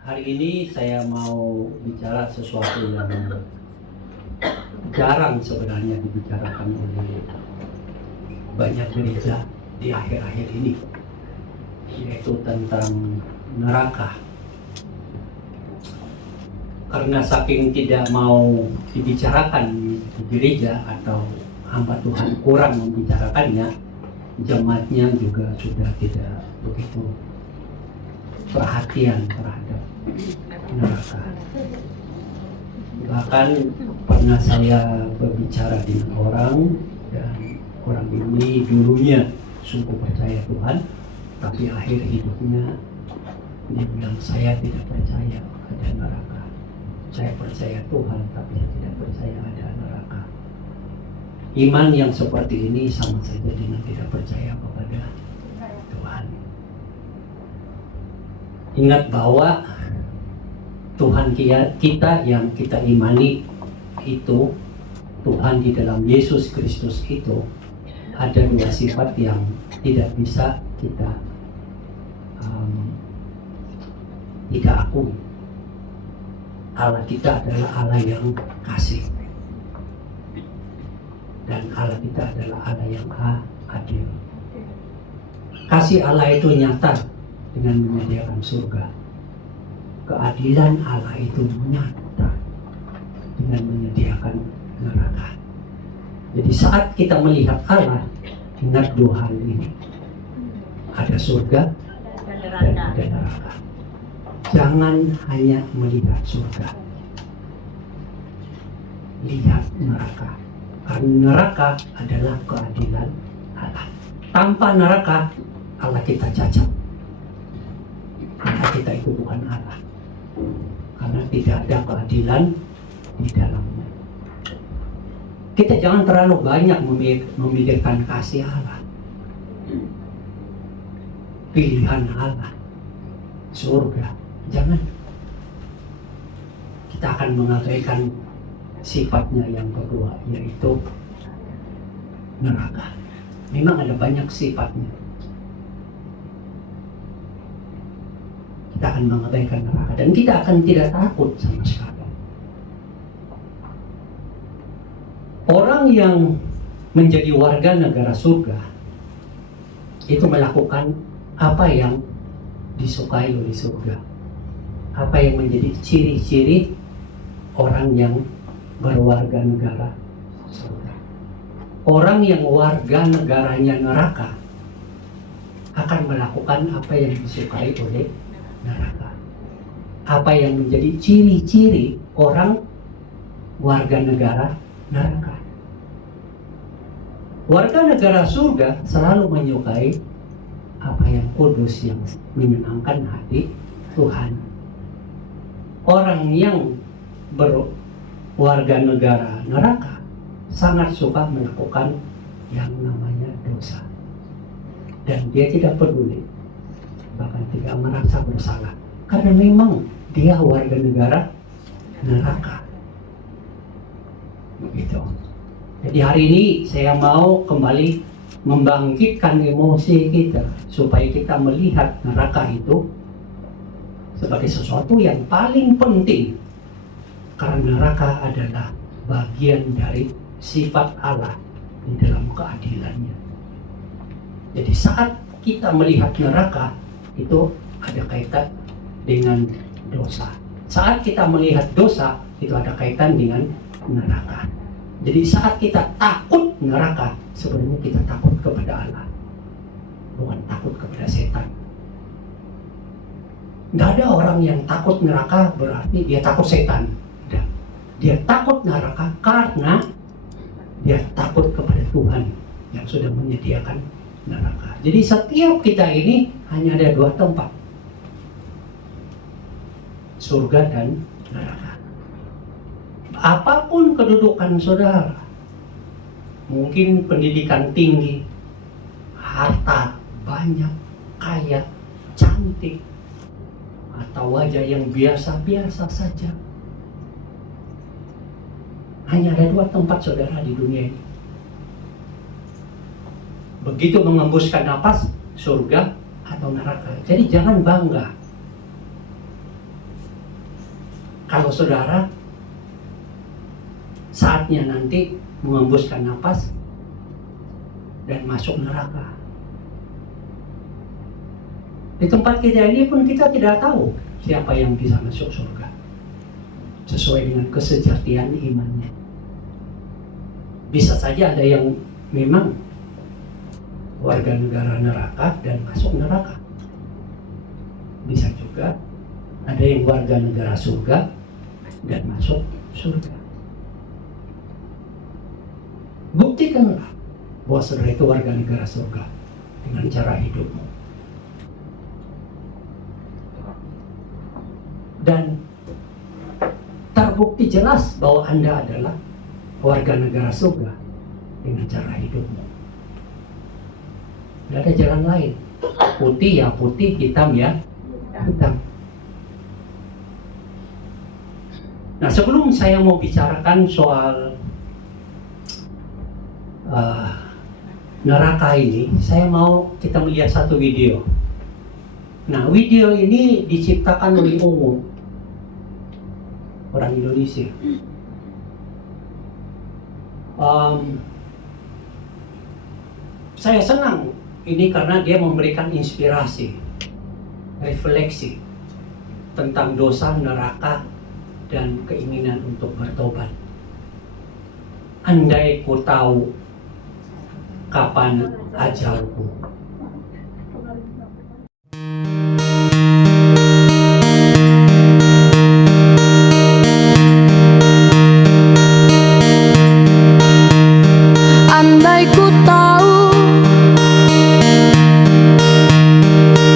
Hari ini saya mau bicara sesuatu yang jarang sebenarnya dibicarakan oleh banyak gereja di akhir-akhir ini, yaitu tentang neraka. Karena saking tidak mau dibicarakan di gereja atau hamba Tuhan kurang membicarakannya, jemaatnya juga sudah tidak begitu perhatian terhadap neraka. Bahkan pernah saya berbicara dengan orang, dan orang ini dulunya sungguh percaya Tuhan, tapi akhir hidupnya dia bilang, saya tidak percaya ada neraka. Saya percaya Tuhan, tapi saya tidak percaya ada neraka. Iman yang seperti ini sama saja dengan tidak percaya kepada Tuhan. Ingat bahwa Tuhan kita yang kita imani itu, Tuhan di dalam Yesus Kristus itu, ada dua sifat yang tidak bisa kita tidak akui. Allah kita adalah Allah yang kasih, dan Allah kita adalah Allah yang adil. Kasih Allah itu nyata dengan menyediakan surga. Keadilan Allah itu nyata dengan menyediakan neraka. Jadi saat kita melihat Allah, ingat dua hal ini. Ada surga dan ada neraka. Jangan hanya melihat surga, lihat neraka. Karena neraka adalah keadilan Allah. Tanpa neraka, Allah kita cacat. Karena kita itu bukan Allah. Karena tidak ada keadilan di dalamnya. Kita jangan terlalu banyak memikirkan kasih Allah, pilihan Allah, surga. Jangan. Kita akan mengabaikan sifatnya yang kedua, yaitu neraka. Memang ada banyak sifatnya. Kita akan mengabaikan neraka dan kita akan tidak takut sama sekali. Orang yang menjadi warga negara surga itu melakukan apa yang disukai oleh surga. Apa yang menjadi ciri-ciri orang yang berwarga negara surga. Orang yang warga negaranya neraka akan melakukan apa yang disukai oleh neraka. Apa yang menjadi ciri-ciri orang warga negara neraka. Warga negara surga selalu menyukai apa yang kudus, yang menyenangkan hati Tuhan. Orang yang berwarga negara neraka sangat suka melakukan yang namanya dosa, dan dia tidak peduli, bahkan tidak merasa bersalah, karena memang dia warga negara neraka. Begitu. Jadi hari ini saya mau kembali membangkitkan emosi kita supaya kita melihat neraka itu sebagai sesuatu yang paling penting, karena neraka adalah bagian dari sifat Allah di dalam keadilannya. Jadi saat kita melihat neraka itu ada kaitan dengan dosa. Saat kita melihat dosa itu ada kaitan dengan neraka. Jadi saat kita takut neraka, sebenarnya kita takut kepada Allah, bukan takut kepada setan. Tidak ada orang yang takut neraka berarti dia takut setan. Tidak. Dia takut neraka karena dia takut kepada Tuhan yang sudah menyediakan neraka. Jadi setiap kita ini hanya ada dua tempat, surga dan neraka. Apapun kedudukan saudara, mungkin pendidikan tinggi, harta banyak, kaya, cantik, atau wajah yang biasa-biasa saja. Hanya ada dua tempat saudara di dunia ini. Begitu mengembuskan napas, surga atau neraka. Jadi jangan bangga Kalau saudara saatnya nanti mengembuskan napas dan masuk neraka. Di tempat kita ini pun kita tidak tahu siapa yang bisa masuk surga sesuai dengan kesejatian imannya. Bisa saja ada yang memang warga negara neraka dan masuk neraka. Bisa juga ada yang warga negara surga dan masuk surga. Buktikanlah bahwa saudara itu warga negara surga dengan cara hidupmu. Dan terbukti jelas bahwa Anda adalah warga negara surga dengan cara hidupmu. Tidak ada jalan lain. Putih ya putih, hitam ya hitam. Nah, sebelum saya mau bicarakan soal neraka ini, saya mau kita melihat satu video. Nah, video ini diciptakan oleh Ungu, orang Indonesia. Saya senang ini karena dia memberikan inspirasi, refleksi tentang dosa, neraka, dan keinginan untuk bertobat. Andai ku tahu kapan ajalku. Andai ku tahu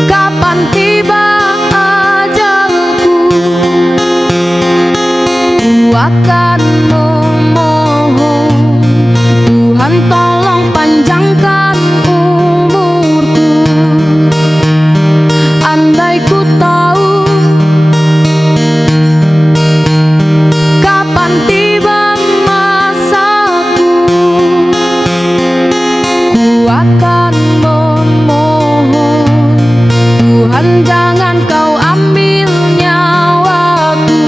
kapan tiba ajalku, ku akan memohon Tuhan tolong panjangkan umurku. Andai ku tahu kapan tiba masaku, ku akan memohon Tuhan jangan kau ambil nyawaku.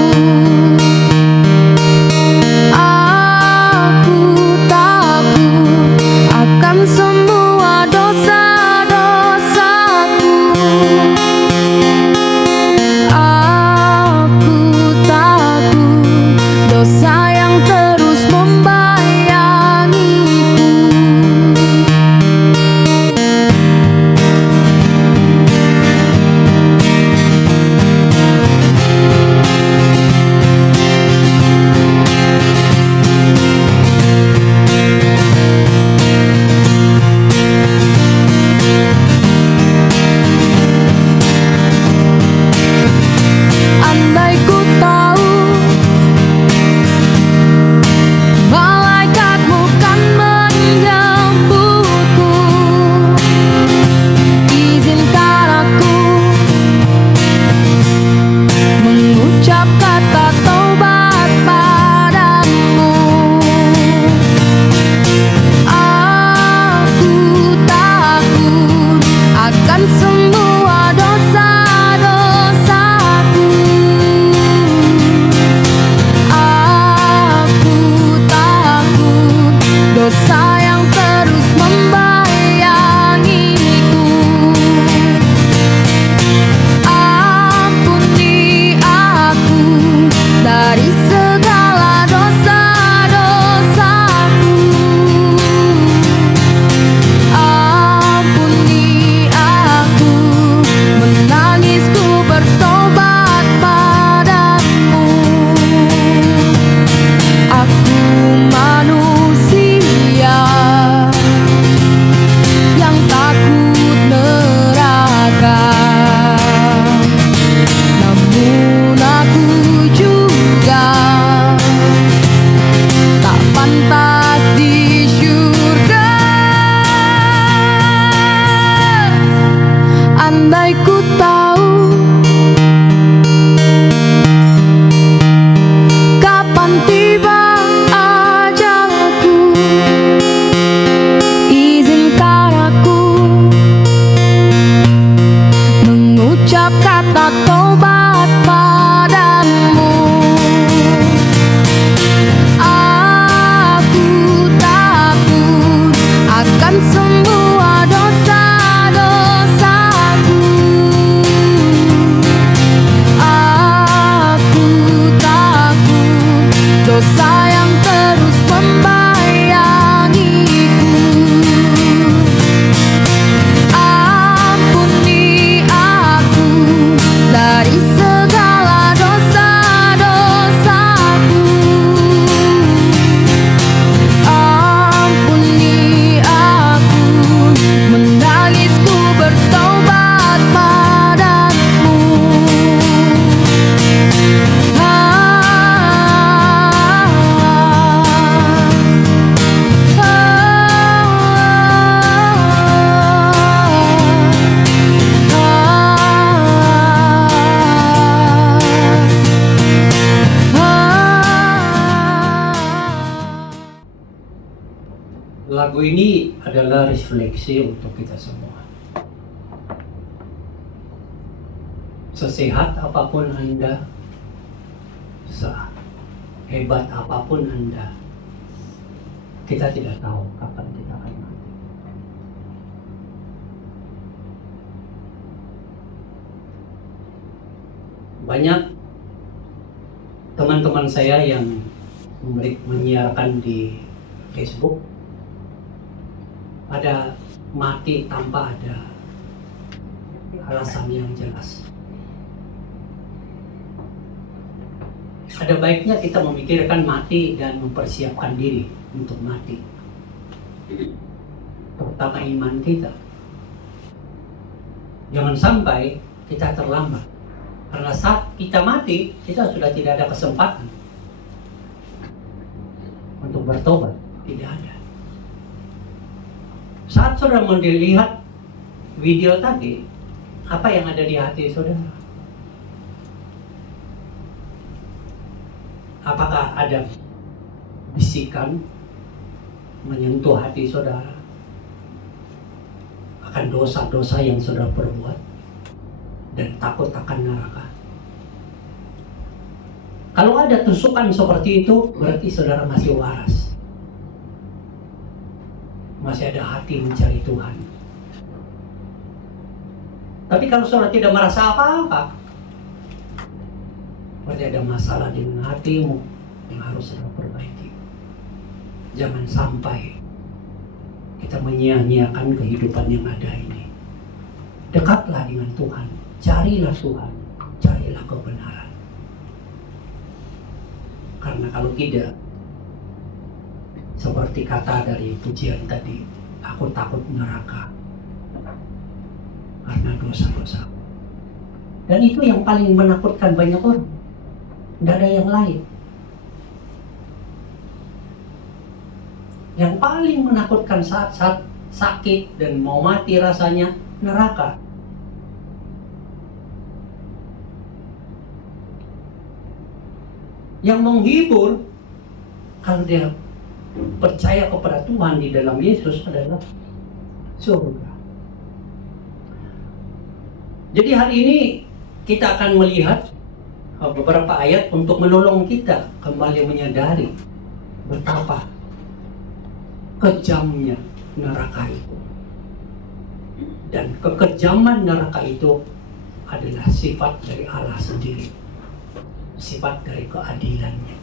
Aku takut akan semua dosa-dosaku. Aku takut dosa yang terus membayangiku. Andai ku tahu malaikatmu kan menjemputku, izinkan aku mengucap kata taubat padamu. Aku takut akan semua dosa-dosaku. Aku takut dosa yang terus membayangiku. Ampuni aku dari segala dosa-dosaku. Ampuni aku, menangisku bertobat padamu. Aku manusia yang takut neraka, namun aku juga tak pantas di syurga. Andai ku tahu kapan tiba ajalku, izinkan aku mengucap kata taubat padamu. Lagu ini adalah refleksi untuk kita semua. Sesehat apapun Anda, sehebat apapun Anda, kita tidak tahu kapan kita akan mati. Banyak teman-teman saya yang menyiarkan di Facebook ada mati tanpa ada alasan yang jelas. Ada baiknya kita memikirkan mati dan mempersiapkan diri untuk mati, terutama iman kita. Jangan sampai kita terlambat, karena saat kita mati kita sudah tidak ada kesempatan untuk bertobat. Tidak ada. Saat saudara melihat video tadi, apa yang ada di hati saudara? Apakah ada bisikan menyentuh hati saudara akan dosa-dosa yang saudara perbuat dan takut akan neraka? Kalau ada tusukan seperti itu, berarti saudara masih waras, masih ada hati mencari Tuhan. Tapi kalau saudara tidak merasa apa-apa, berarti ada masalah dengan hatimu yang harus saudara perbaiki. Jangan sampai kita menyia-nyiakan kehidupan yang ada ini. Dekatlah dengan Tuhan, carilah Tuhan, carilah kebenaran. Karena kalau tidak, seperti kata dari pujian tadi, aku takut neraka karena dosa-dosa. Dan itu yang paling menakutkan banyak orang. Tidak ada yang lain. Yang paling menakutkan saat sakit dan mau mati rasanya, neraka. Yang menghibur, kalau dia percaya kepada Tuhan di dalam Yesus, adalah surga. Jadi hari ini kita akan melihat beberapa ayat untuk menolong kita kembali menyadari betapa kejamnya neraka itu. Dan kekejaman neraka itu adalah sifat dari Allah sendiri, sifat dari keadilannya.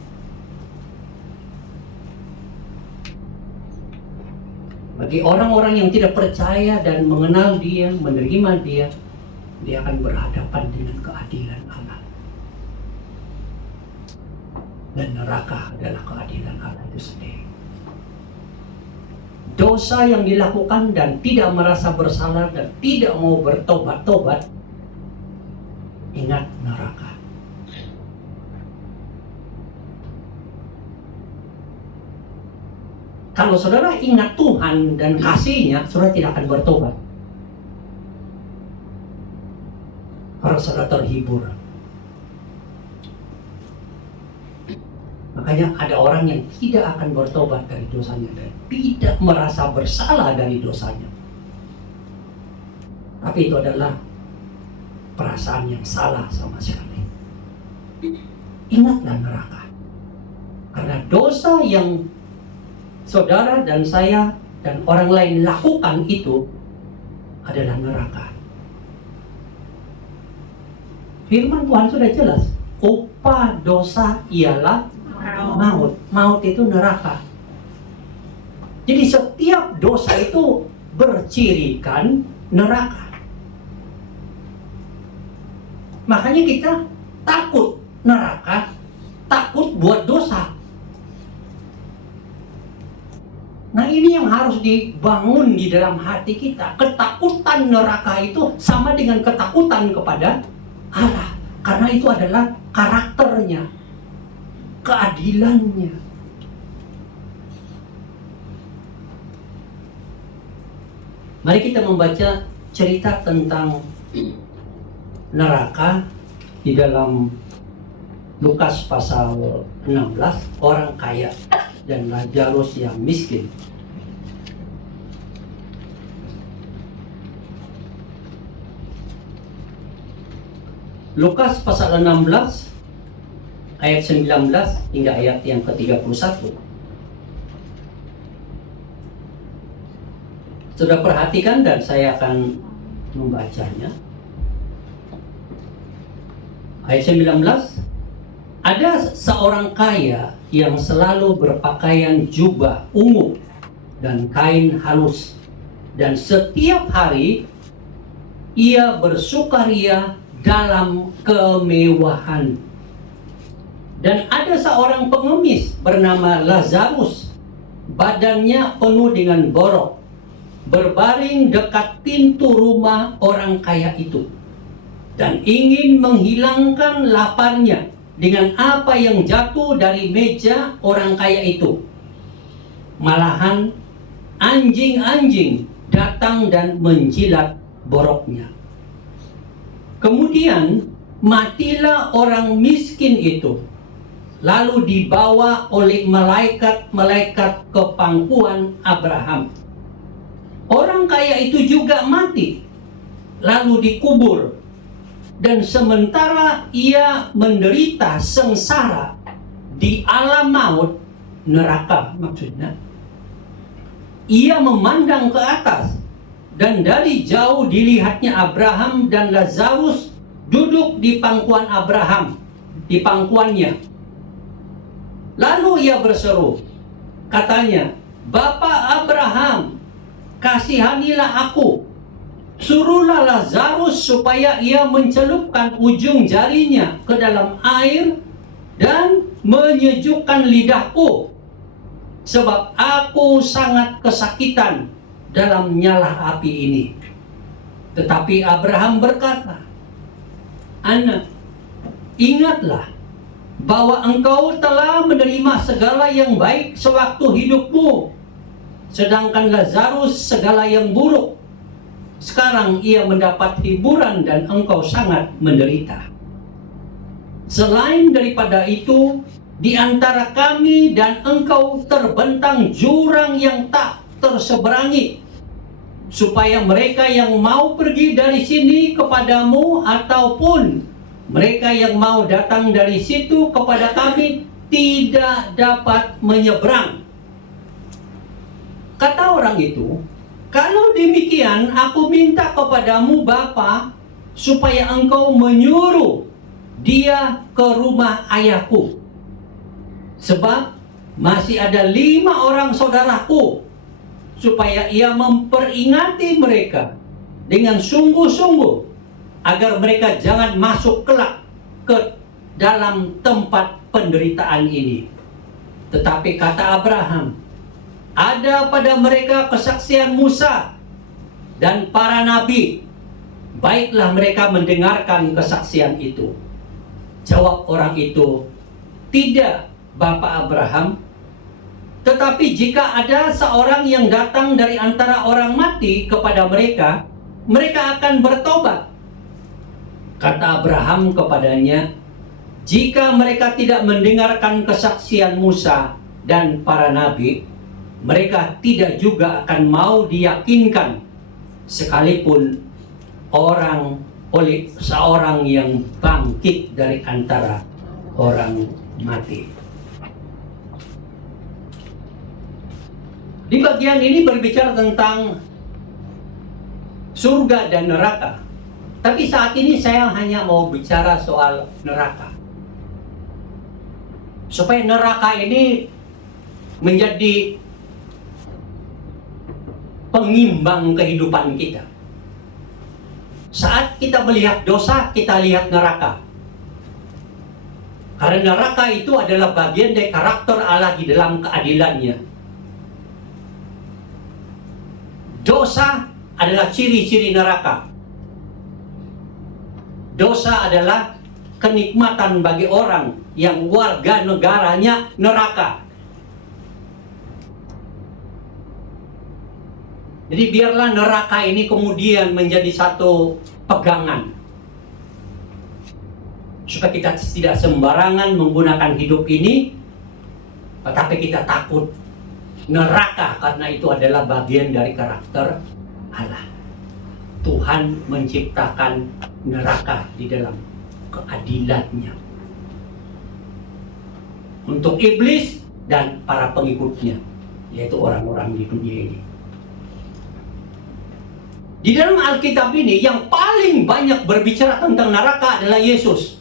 Bagi orang-orang yang tidak percaya dan mengenal Dia, menerima Dia, dia akan berhadapan dengan keadilan Allah. Dan neraka adalah keadilan Allah itu sendiri. Dosa yang dilakukan dan tidak merasa bersalah dan tidak mau bertobat-tobat, ingat neraka. Kalau saudara ingat Tuhan dan kasih-Nya, saudara tidak akan bertobat. Karena saudara terhibur. Makanya ada orang yang tidak akan bertobat dari dosanya dan tidak merasa bersalah dari dosanya. Tapi itu adalah perasaan yang salah sama sekali. Ingatlah neraka. Karena dosa yang saudara dan saya dan orang lain lakukan itu adalah neraka. Firman Tuhan sudah jelas, upah dosa ialah maut. Maut itu neraka. Jadi setiap dosa itu bercirikan neraka. Makanya kita takut neraka, takut buat dosa. Nah, ini yang harus dibangun di dalam hati kita. Ketakutan neraka itu sama dengan ketakutan kepada Allah. Karena itu adalah karakternya, keadilannya. Mari kita membaca cerita tentang neraka di dalam Lukas pasal 16, orang kaya dan Lazarus yang miskin. Lukas pasal 16 ayat 19 hingga ayat yang ke-31. Sudah perhatikan dan saya akan membacanya. Ayat 19. Ada seorang kaya yang selalu berpakaian jubah ungu dan kain halus, dan setiap hari ia bersukaria dalam kemewahan. Dan ada seorang pengemis bernama Lazarus, badannya penuh dengan borok, berbaring dekat pintu rumah orang kaya itu, dan ingin menghilangkan laparnya dengan apa yang jatuh dari meja orang kaya itu. Malahan anjing-anjing datang dan menjilat boroknya. Kemudian matilah orang miskin itu, lalu dibawa oleh malaikat-malaikat ke pangkuan Abraham. Orang kaya itu juga mati, lalu dikubur. Dan sementara ia menderita sengsara di alam maut, neraka maksudnya, ia memandang ke atas, dan dari jauh dilihatnya Abraham dan Lazarus duduk di pangkuan Abraham, di pangkuannya. Lalu ia berseru, katanya, "Bapa Abraham, kasihanilah aku. Suruhlah Lazarus supaya ia mencelupkan ujung jarinya ke dalam air dan menyejukkan lidahku, sebab aku sangat kesakitan dalam nyala api ini." Tetapi Abraham berkata, "Anak, ingatlah bahwa engkau telah menerima segala yang baik sewaktu hidupmu, sedangkan Lazarus segala yang buruk. Sekarang ia mendapat hiburan dan engkau sangat menderita. Selain daripada itu, di antara kami dan engkau terbentang jurang yang tak terseberangi, supaya mereka yang mau pergi dari sini kepadamu ataupun mereka yang mau datang dari situ kepada kami tidak dapat menyeberang." Kata orang itu, "Kalau demikian, aku minta kepadamu Bapa, supaya engkau menyuruh dia ke rumah ayahku. Sebab masih ada 5 orang saudaraku, supaya ia memperingati mereka dengan sungguh-sungguh, agar mereka jangan masuk kelak ke dalam tempat penderitaan ini." Tetapi kata Abraham, "Ada pada mereka kesaksian Musa dan para nabi. Baiklah mereka mendengarkan kesaksian itu." Jawab orang itu, "Tidak, Bapak Abraham. Tetapi jika ada seorang yang datang dari antara orang mati kepada mereka, mereka akan bertobat." Kata Abraham kepadanya, "Jika mereka tidak mendengarkan kesaksian Musa dan para nabi, mereka tidak juga akan mau diyakinkan, sekalipun oleh seorang yang bangkit dari antara orang mati." Di bagian ini berbicara tentang surga dan neraka. Tapi saat ini saya hanya mau bicara soal neraka, supaya neraka ini menjadi pengimbang kehidupan kita. Saat kita melihat dosa, kita lihat neraka. Karena neraka itu adalah bagian dari karakter Allah di dalam keadilannya. Dosa adalah ciri-ciri neraka. Dosa adalah kenikmatan bagi orang yang warga negaranya neraka. Jadi biarlah neraka ini kemudian menjadi satu pegangan, supaya kita tidak sembarangan menggunakan hidup ini, tetapi kita takut neraka, karena itu adalah bagian dari karakter Allah. Tuhan menciptakan neraka di dalam keadilannya untuk iblis dan para pengikutnya, yaitu orang-orang di dunia ini. Di dalam Alkitab ini yang paling banyak berbicara tentang neraka adalah Yesus.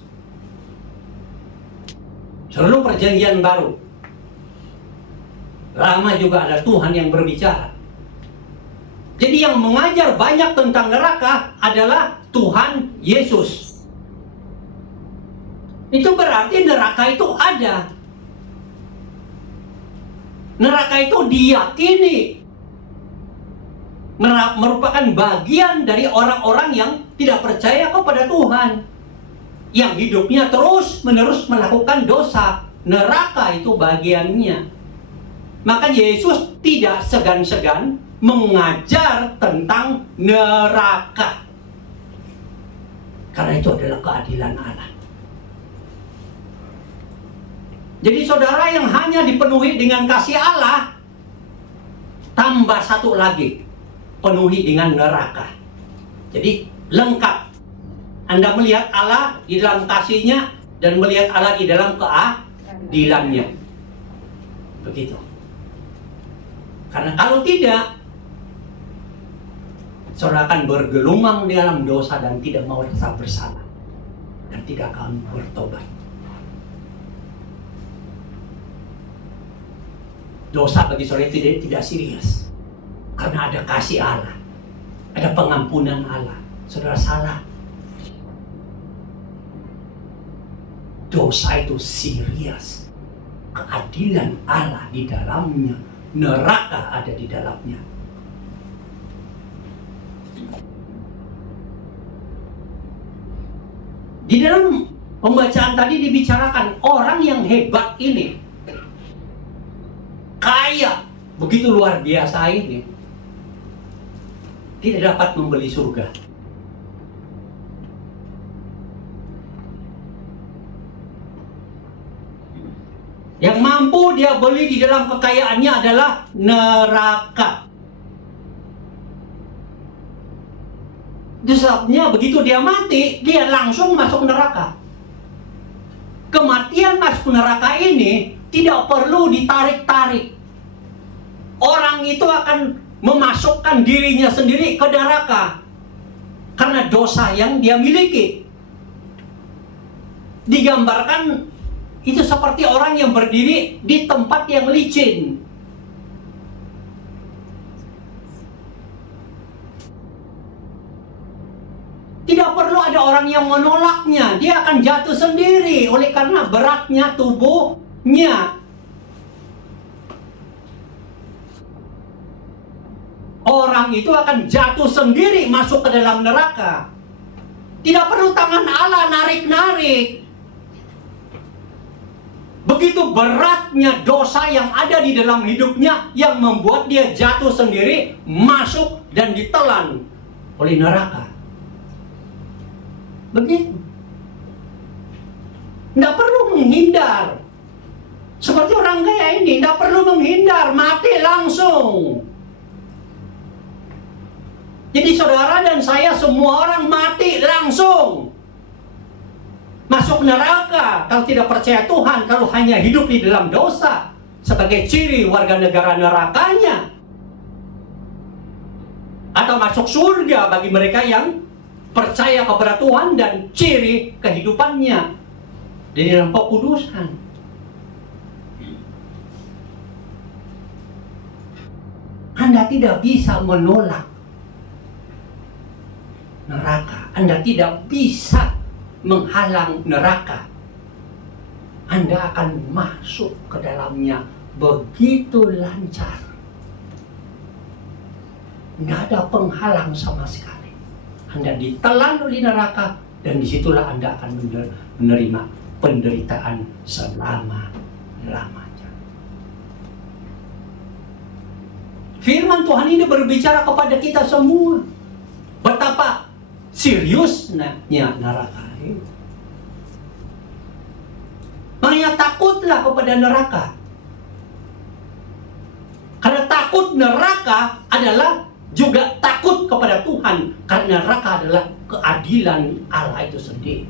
Seluruh perjanjian baru, lama juga ada Tuhan yang berbicara. Jadi yang mengajar banyak tentang neraka adalah Tuhan Yesus. Itu berarti neraka itu ada. Neraka itu diyakini merupakan bagian dari orang-orang yang tidak percaya kepada Tuhan, yang hidupnya terus-menerus melakukan dosa. Neraka itu bagiannya. Maka Yesus tidak segan-segan mengajar tentang neraka, karena itu adalah keadilan Allah. Jadi saudara yang hanya dipenuhi dengan kasih Allah, tambah satu lagi, penuhi dengan neraka. Jadi lengkap. Anda melihat Allah di dalam kasih-Nya dan melihat Allah di dalam keadilannya. Begitu. Karena kalau tidak, saudara akan bergelumang di dalam dosa dan tidak mau rasa bersalah dan tidak akan bertobat. Dosa bagi saudara tidak serius, karena ada kasih Allah, ada pengampunan Allah. Saudara salah, dosa itu serius, keadilan Allah di dalamnya, neraka ada di dalamnya. Di dalam pembacaan tadi dibicarakan orang yang hebat ini, kaya, begitu luar biasa ini, tidak dapat membeli surga. Yang mampu dia beli di dalam kekayaannya adalah neraka. Itu sebabnya begitu dia mati, dia langsung masuk neraka. Kematian masuk neraka ini tidak perlu ditarik-tarik. Orang itu akan memasukkan dirinya sendiri ke neraka karena dosa yang dia miliki. Digambarkan itu seperti orang yang berdiri di tempat yang licin. Tidak perlu ada orang yang menolaknya, dia akan jatuh sendiri oleh karena beratnya tubuhnya. Orang itu akan jatuh sendiri masuk ke dalam neraka. Tidak perlu tangan Allah narik-narik. Begitu beratnya dosa yang ada di dalam hidupnya yang membuat dia jatuh sendiri, masuk dan ditelan oleh neraka. Begitu. Tidak perlu menghindar. Seperti orang kaya ini, tidak perlu menghindar, mati langsung. Jadi saudara dan saya semua orang mati langsung. Masuk neraka kalau tidak percaya Tuhan, kalau hanya hidup di dalam dosa sebagai ciri warga negara nerakanya. Atau masuk surga bagi mereka yang percaya kepada Tuhan dan ciri kehidupannya di dalam kekudusan. Anda tidak bisa menolak neraka. Anda tidak bisa menghalang neraka. Anda akan masuk ke dalamnya begitu lancar. Tidak ada penghalang sama sekali. Anda ditelan oleh neraka dan disitulah Anda akan menerima penderitaan selama-lamanya. Firman Tuhan ini berbicara kepada kita semua. Betapa seriusnya neraka ini. Makanya takutlah kepada neraka. Karena takut neraka adalah juga takut kepada Tuhan. Karena neraka adalah keadilan Allah itu sendiri.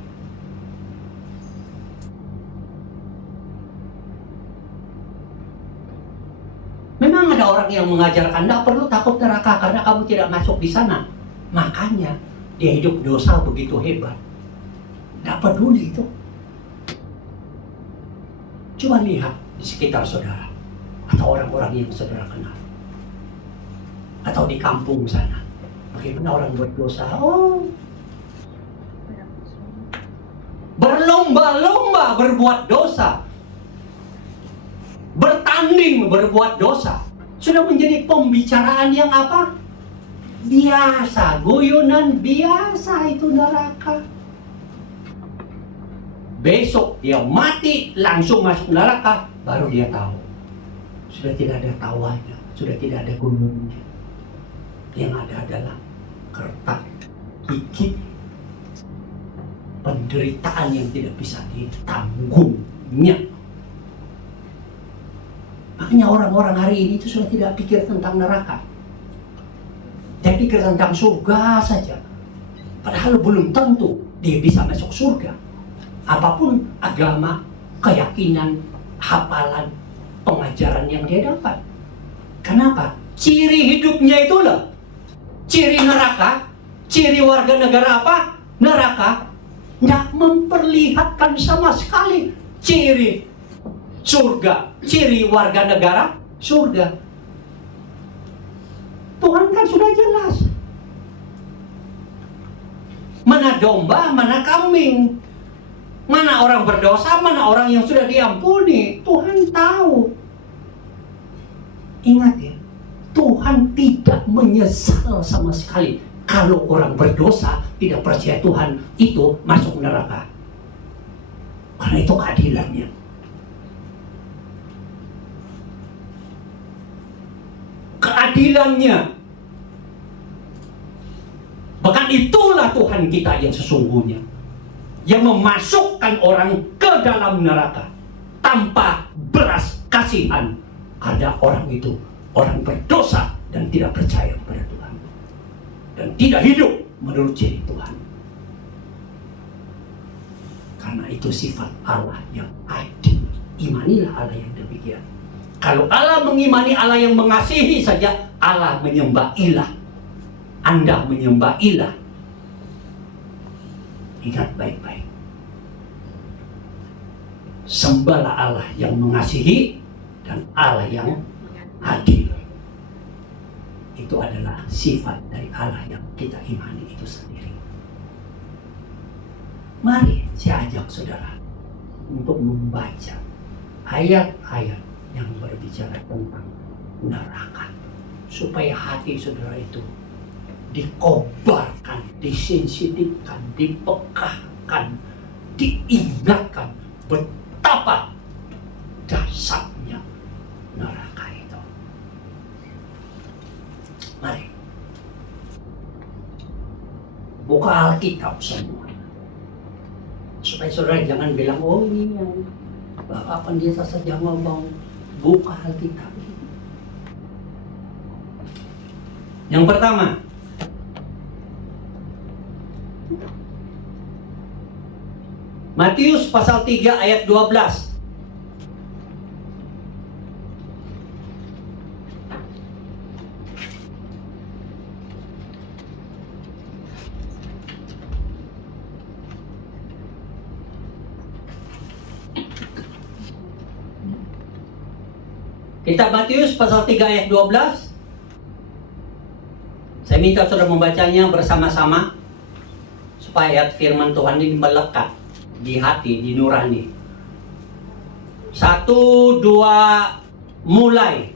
Ada orang yang mengajarkan, tidak perlu takut neraka karena kamu tidak masuk di sana. Makanya dia hidup dosa begitu hebat. Tidak peduli itu. Coba lihat di sekitar saudara, atau orang-orang yang saudara kenal, atau di kampung sana. Bagaimana orang berdosa? Oh, berlomba-lomba berbuat dosa, bertanding berbuat dosa. Sudah menjadi pembicaraan yang apa? Biasa, guyonan biasa itu neraka. Besok dia mati langsung masuk neraka, baru dia tahu. Sudah tidak ada tawanya, sudah tidak ada guyonannya. Yang ada adalah kertak, gigit, penderitaan yang tidak bisa ditanggungnya. Makanya orang-orang hari ini itu sudah tidak pikir tentang neraka. Dia pikir tentang surga saja. Padahal belum tentu dia bisa masuk surga. Apapun agama, keyakinan, hafalan, pengajaran yang dia dapat. Kenapa? Ciri hidupnya itulah. Ciri neraka, ciri warga negara apa? Neraka. Tidak memperlihatkan sama sekali ciri surga, ciri warga negara surga. Tuhan kan sudah jelas. Mana domba, mana kambing. Mana orang berdosa, mana orang yang sudah diampuni. Tuhan tahu. Ingat ya, Tuhan tidak menyesal sama sekali kalau orang berdosa tidak percaya Tuhan itu masuk neraka. Karena itu keadilannya. Keadilannya. Bahkan itulah Tuhan kita yang sesungguhnya, yang memasukkan orang ke dalam neraka tanpa belas kasihan. Karena orang itu orang berdosa dan tidak percaya kepada Tuhan, dan tidak hidup menurut ciri Tuhan. Karena itu sifat Allah yang adil. Imanilah Allah yang demikian. Kalau Allah mengimani Allah yang mengasihi saja, Allah menyembah ilah. Anda menyembah ilah. Ingat baik-baik. Sembahlah Allah yang mengasihi dan Allah yang adil. Itu adalah sifat dari Allah yang kita imani itu sendiri. Mari saya ajak saudara untuk membaca ayat-ayat yang berbicara tentang neraka, supaya hati saudara itu dikobarkan, disensitifkan, dipekahkan, diingatkan betapa dasarnya neraka itu. Mari buka Alkitab semua, supaya saudara jangan bilang, oh ini yang Bapak pendeta saja ngomong. Buka Alkitab. Yang pertama, Matius pasal 3 ayat 12. Kitab Matius pasal 3 ayat 12. Saya minta saudara membacanya bersama-sama supaya ayat firman Tuhan ini melekat di hati, di nurani. 1, 2, mulai.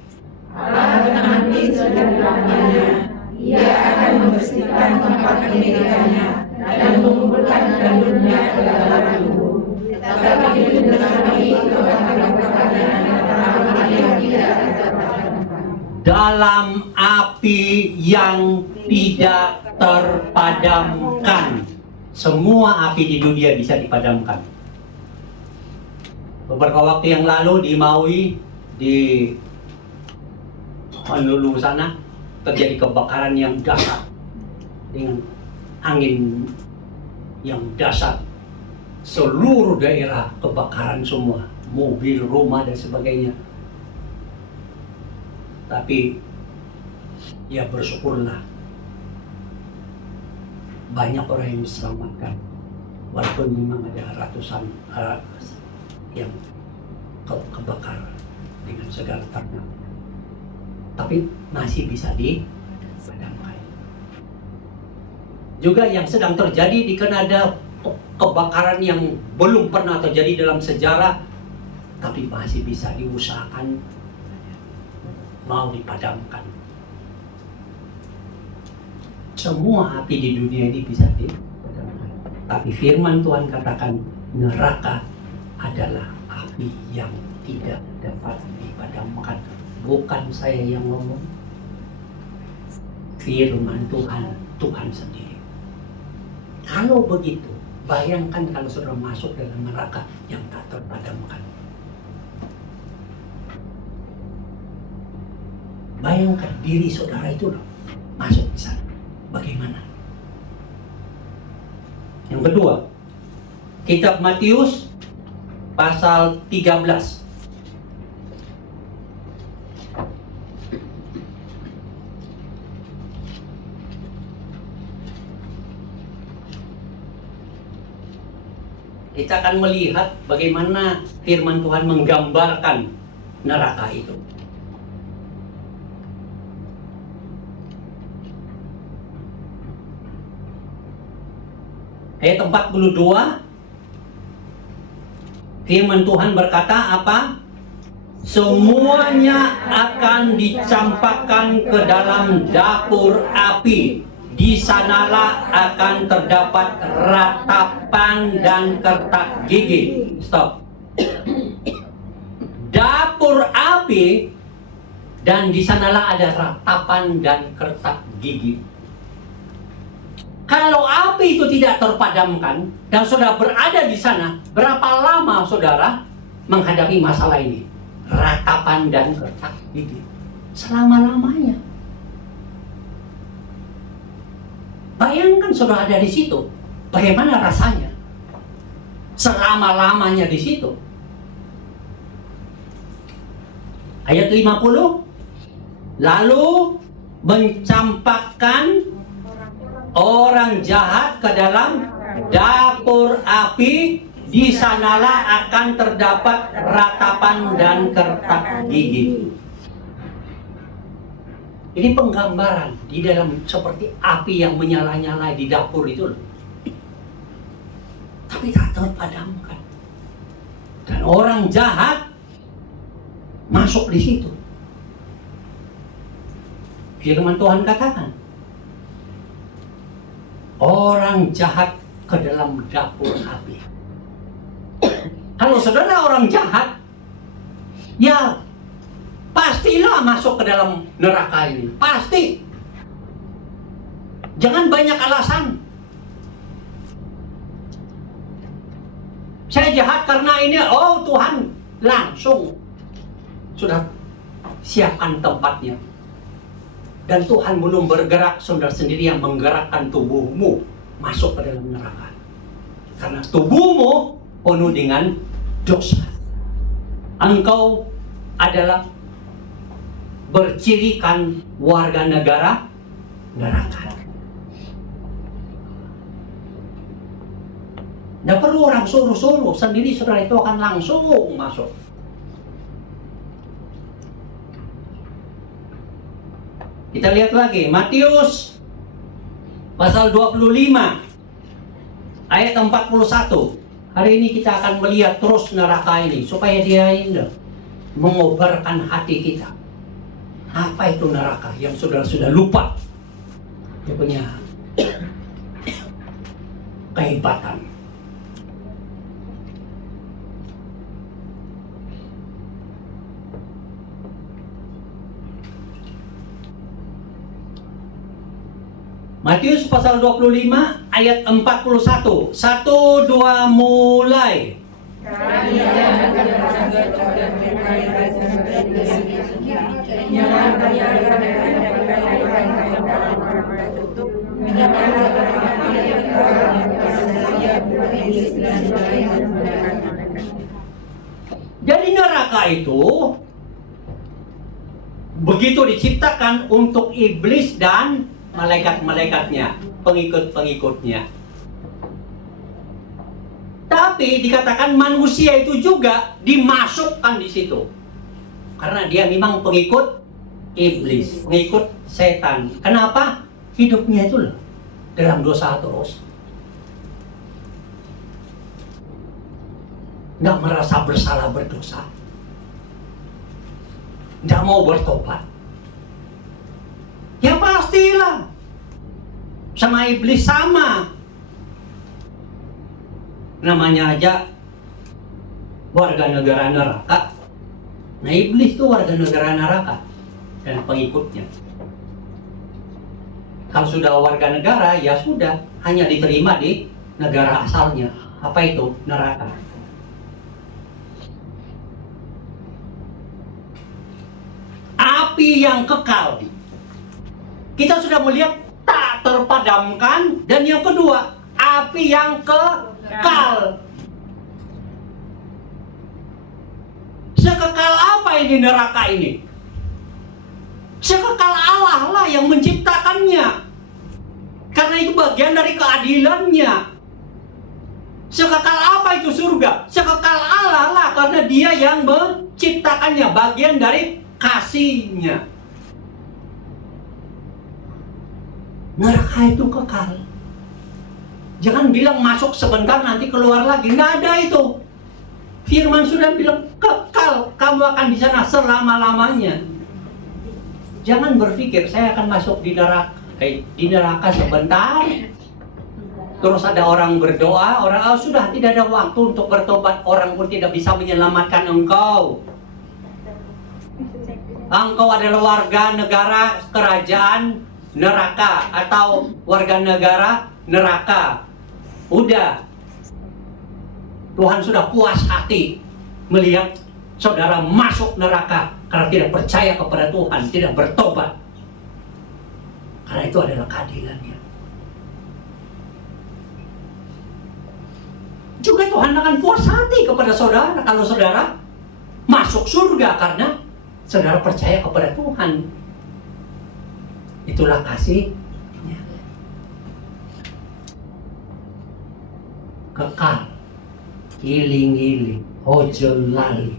Allah nanti sederhananya, Ia akan membersihkan tempat pendidikannya dan mengumpulkan gandumnya ke dalam tubuh. Tetapi hidup bersama itu akan berperkara yang tidak terpadamkan. Dalam api yang tidak terpadamkan. Semua api di dunia bisa dipadamkan. Beberapa waktu yang lalu di Maui, di Honolulu sana, terjadi kebakaran yang dahsyat dengan angin yang dahsyat. Seluruh daerah kebakaran semua, mobil, rumah dan sebagainya. Tapi ya bersyukurlah banyak orang yang diselamatkan, walaupun memang ada ratusan yang kebakar dengan segala tantangan, tapi masih bisa dipadamkan. Juga yang sedang terjadi di Kanada, kebakaran yang belum pernah terjadi dalam sejarah, tapi masih bisa diusahakan mau dipadamkan. Semua api di dunia ini bisa dipadamkan. Tapi firman Tuhan katakan neraka adalah api yang tidak dapat dipadamkan. Bukan saya yang ngomong, firman Tuhan sendiri. Kalau begitu, bayangkan kalau saudara masuk dalam neraka yang tak terpadamkan. Bayangkan diri saudara itu loh, masuk di sana. Bagaimana? Yang kedua, kitab Matius pasal 13. Kita akan melihat bagaimana firman Tuhan menggambarkan neraka itu. Ayat 42, firman Tuhan berkata apa? Semuanya akan dicampakkan ke dalam dapur api. Di sanalah akan terdapat ratapan dan kertak gigi. Stop. Dapur api, dan di sanalah ada ratapan dan kertak gigi. Kalau api itu tidak terpadamkan dan saudara berada di sana, berapa lama saudara menghadapi masalah ini? Ratapan dan kertak gigi. Selama-lamanya. Bayangkan saudara ada di situ, bagaimana rasanya? Selama-lamanya di situ. Ayat 50, lalu mencampakkan orang jahat ke dalam dapur api, di sanalah akan terdapat ratapan dan kertak gigi. Ini penggambaran di dalam seperti api yang menyala-nyala di dapur itu loh. Tapi tak terpadamkan. Dan orang jahat masuk di situ. Firman Tuhan katakan, orang jahat ke dalam dapur api. Kalau saudara orang jahat, ya pastilah masuk ke dalam neraka ini. Pasti. Jangan banyak alasan. Saya jahat karena ini, oh Tuhan langsung sudah siapkan tempatnya. Dan Tuhan belum bergerak, saudara sendiri yang menggerakkan tubuhmu masuk ke dalam neraka. Karena tubuhmu penuh dengan dosa. Engkau adalah bercirikan warga negara neraka. Tidak perlu orang suruh-suruh, sendiri saudara itu akan langsung masuk. Kita lihat lagi, Matius pasal 25 ayat 41. Hari ini kita akan melihat terus neraka ini, supaya dia ini mengobarkan hati kita. Apa itu neraka yang saudara sudah lupa? Dia punya kehebatan. Matius pasal 25 ayat 41. 1, 2, mulai. Jadi neraka itu Begitu diciptakan untuk iblis dan malaikat-malaikatnya, pengikut-pengikutnya. Tapi dikatakan manusia itu juga dimasukkan di situ. Karena dia memang pengikut iblis, pengikut setan. Kenapa? Hidupnya itu loh dalam dosa terus. Nggak merasa bersalah berdosa. Nggak mau bertobat. Ya pastilah. Sama iblis sama. Namanya aja warga negara neraka. Nah, iblis itu warga negara neraka dan pengikutnya. Kalau sudah warga negara, ya sudah, hanya diterima di negara asalnya. Apa itu? Neraka. Api yang kekal. Kita sudah melihat tak terpadamkan, dan yang kedua, api yang kekal. Sekekal apa ini neraka ini? Sekekal Allah lah yang menciptakannya. Karena itu bagian dari keadilannya. Sekekal apa itu surga? Sekekal Allah lah, karena dia yang menciptakannya, bagian dari kasihnya. Neraka itu kekal. Jangan bilang masuk sebentar nanti keluar lagi. Nggak ada itu. Firman sudah bilang kekal. Kamu akan di sana selama-lamanya. Jangan berpikir saya akan masuk di neraka sebentar. Terus ada orang berdoa, orang sudah tidak ada waktu untuk bertobat. Orang pun tidak bisa menyelamatkan engkau. Engkau adalah warga negara kerajaan neraka atau warga negara neraka. Udah, Tuhan sudah puas hati melihat saudara masuk neraka karena tidak percaya kepada Tuhan, tidak bertobat. Karena itu adalah keadilannya. Juga Tuhan akan puas hati kepada saudara kalau saudara masuk surga karena saudara percaya kepada Tuhan. Itulah kasihnya. Kekal. Iling-iling. Ojo lali.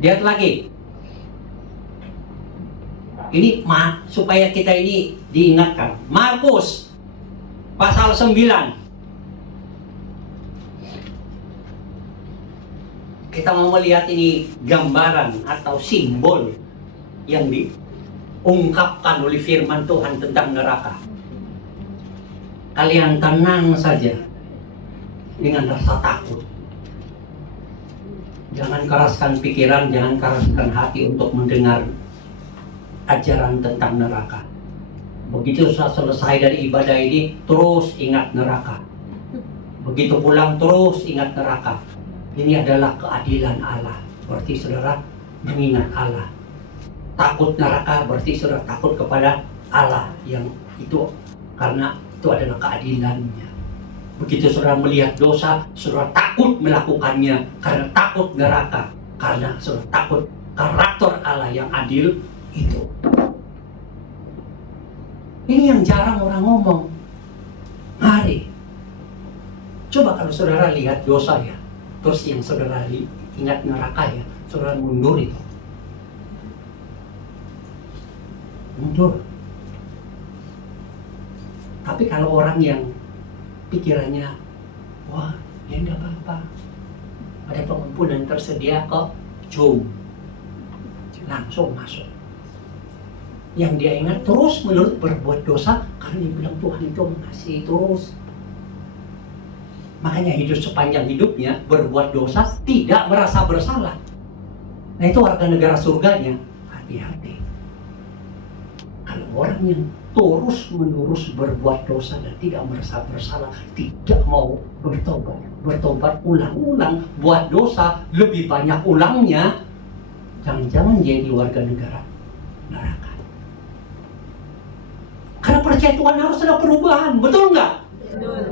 Lihat lagi. Ini supaya kita ini diingatkan. Markus pasal 9. Kita mau melihat ini gambaran atau simbol yang diungkapkan oleh firman Tuhan tentang neraka. Kalian tenang saja dengan rasa takut. Jangan keraskan pikiran, jangan keraskan hati untuk mendengar ajaran tentang neraka. Begitu selesai dari ibadah ini, terus ingat neraka. Begitu pulang, terus ingat neraka. Ini adalah keadilan Allah. Berarti saudara mengingat Allah. Takut neraka berarti saudara takut kepada Allah yang itu, karena itu adalah keadilannya. Begitu saudara melihat dosa, saudara takut melakukannya karena takut neraka. Karena saudara takut karakter Allah yang adil itu. Ini yang jarang orang ngomong. Mari coba kalau saudara lihat dosa ya, terus yang saudara ingat neraka ya, saudara mundur itu. Mundur. Tapi kalau orang yang pikirannya, wah, ya enggak apa-apa, ada pengampunan tersedia kok, langsung masuk. Yang dia ingat terus menerus berbuat dosa karena dia bilang Tuhan itu mengasihi terus. Makanya hidup sepanjang hidupnya berbuat dosa, tidak merasa bersalah. Nah itu warga negara surganya. Hati-hati. Kalau orang yang terus-menerus berbuat dosa dan tidak merasa bersalah, tidak mau bertobat ulang-ulang, buat dosa lebih banyak ulangnya, jangan-jangan jadi warga negara neraka. Karena percaya Tuhan harus ada perubahan, betul nggak? Betul.